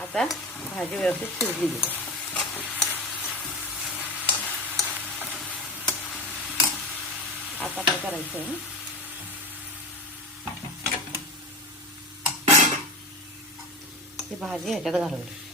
आता भाजी व्यवस्थित शिजली गेली. आता काय करायचं आहे ही भाजी ह्याच्यात घालवली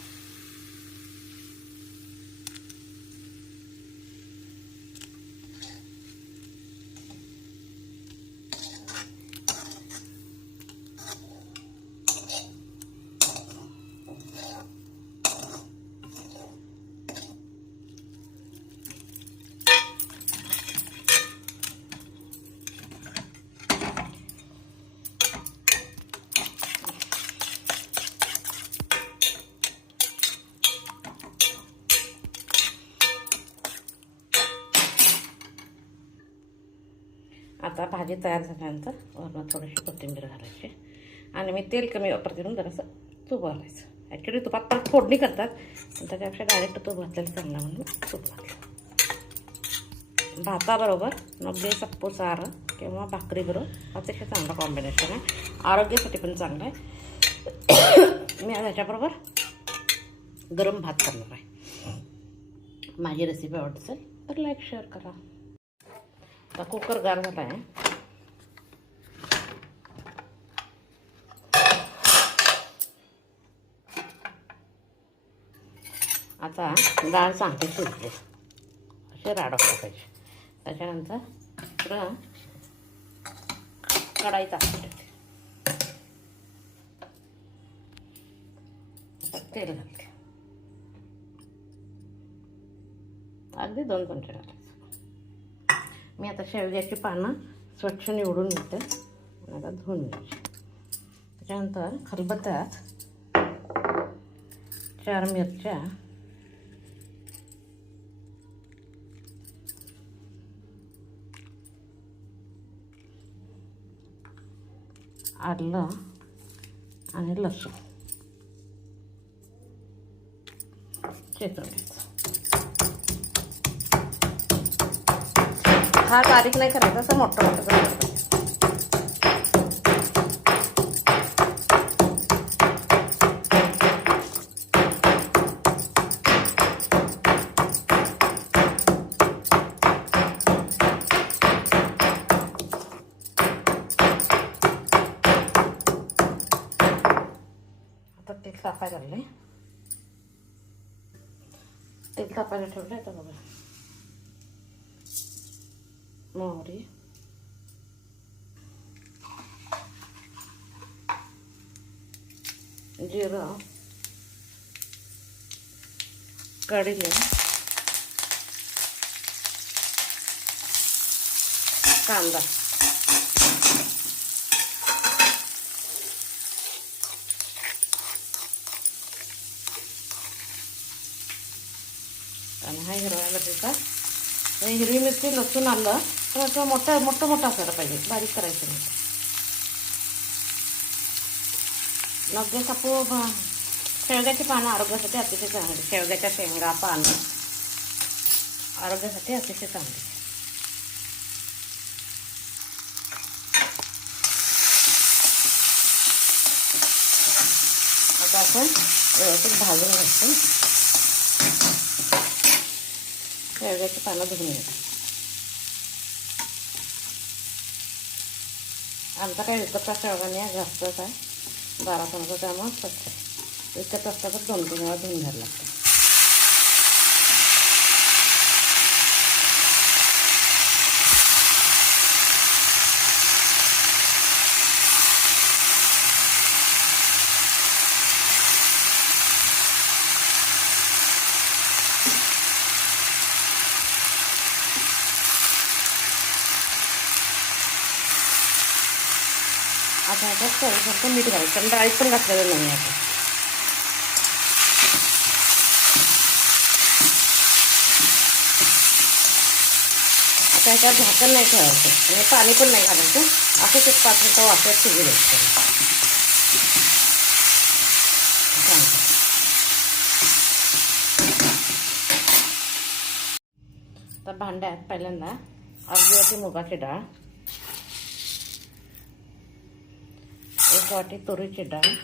आता भाजी तयार झाल्यानंतर वरून थोडीशी कोथिंबीर घालायची. आणि मी तेल कमी वापरते म्हणून जरासं तूप घालायचं. ॲक्च्युली तुपात परत फोडणी करतात पण त्याच्यापेक्षा डायरेक्ट तूप घातलेलं चांगलं म्हणून तूप घातलं. भाताबरोबर नब्बे सप्पू सारं किंवा भाकरीबरोबर अतिशय चांगलं कॉम्बिनेशन आहे. आरोग्यासाठी पण चांगलं आहे. मी आज ह्याच्याबरोबर गरम भात करणार आहे. माझी रेसिपी आवडत असेल तर लाईक शेअर करा. आता कुकर गार झाला आहे. आता डाळ चांगली शिजली असे राडा टाकायचे त्याच्यानंतर पुढं कढाई टाकून तेल घालते. अगदी दोन चमचे घालायचं. मी आता शेवग्याची पानं स्वच्छ निवडून घेते. आता धुवून घ्यायची. त्याच्यानंतर खलबत्त्यात चार मिरच्या आलं आणि लसूण. चेतून हा बारीक नाही करायचा असं मोठं मोठं करायचं. तेल तापायला लागले तेल तापायला ठेवलं आता बघा. मोहरी जिरं कढीले कांदा आणि हा हिरव्या मिरचीचा आणि हिरवी मिरची लसूण आलं तर असं मोठं मोठं मोठं असायला पाहिजे. बारीक करायचं नाही. नव्या सापू शेवग्याची पानं आरोग्यासाठी अतिशय चांगली. शेवग्याच्या शेंगा पानं आरोग्यासाठी अतिशय चांगली. आता आपण व्यवस्थित भाजून घ्यायचं शेवग्याची पानं धुवून घ्यायचं आमचा काय विकतचा शेवगा नाही आहे आहे. बारा चमचा त्यामुळे स्वच्छ विकत असता तर दोन तीन वेळा धुवून घ्यायला लागतं. आता आता चवीसारखं मीठ घालायचं. कारण डाळीत पण घातलेलं नाही आहे. आता आता ह्याच्यावर झाकण नाही ठेवायचं. आणि पाणी पण नाही घालायचं. असंच एक पात्र तो वाटत शिजू द्यायचं. आता भांड्यात पहिल्यांदा. अर्धी वाटी मुगाची डाळ. एक वाटी तुरीची डाळ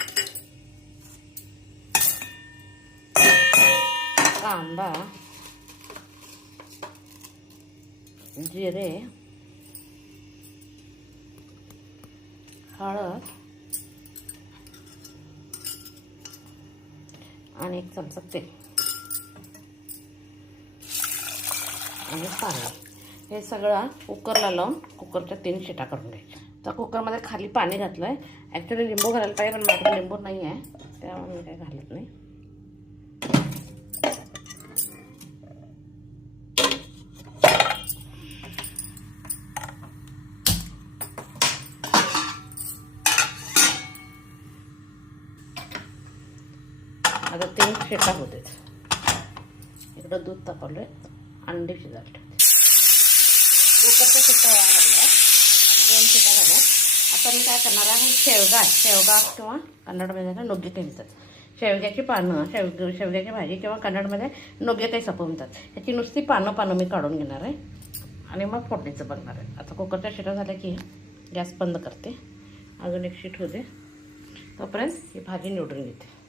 कांदा जिरे हळद आणि एक चमचा तेल आणि पाणी. हे सगळं कुकरला लावून कुकरच्या तीन शिटा करून घ्यायच्या. तर कुकरमध्ये खाली पाणी घातलं आहे ॲक्च्युली लिंबू घालायला पाहिजे पण माझ्याकडे लिंबू नाही आहे त्यामुळे मी काही घालत नाही. आता तीन शिटा होते इकडं दूध तापवलं अंडी शिजायला ठेवते. दोन शिट्या आता मी काय करणार आहे शेवगा शेवगा किंवा कन्नडमध्ये ना काही म्हणतात. शेवग्याची पानं शेवग शेवग्याची भाजी किंवा कन्नडमध्ये नोगे काही म्हणतात ह्याची नुसती पानं पानं मी काढून घेणार आहे. आणि मग फोडणीचं बघणार आहे. आता कुकरच्या शिटा झाल्या की गॅस बंद करते. अजून एक शीट होते. तोपर्यंत ही भाजी निवडून घेते.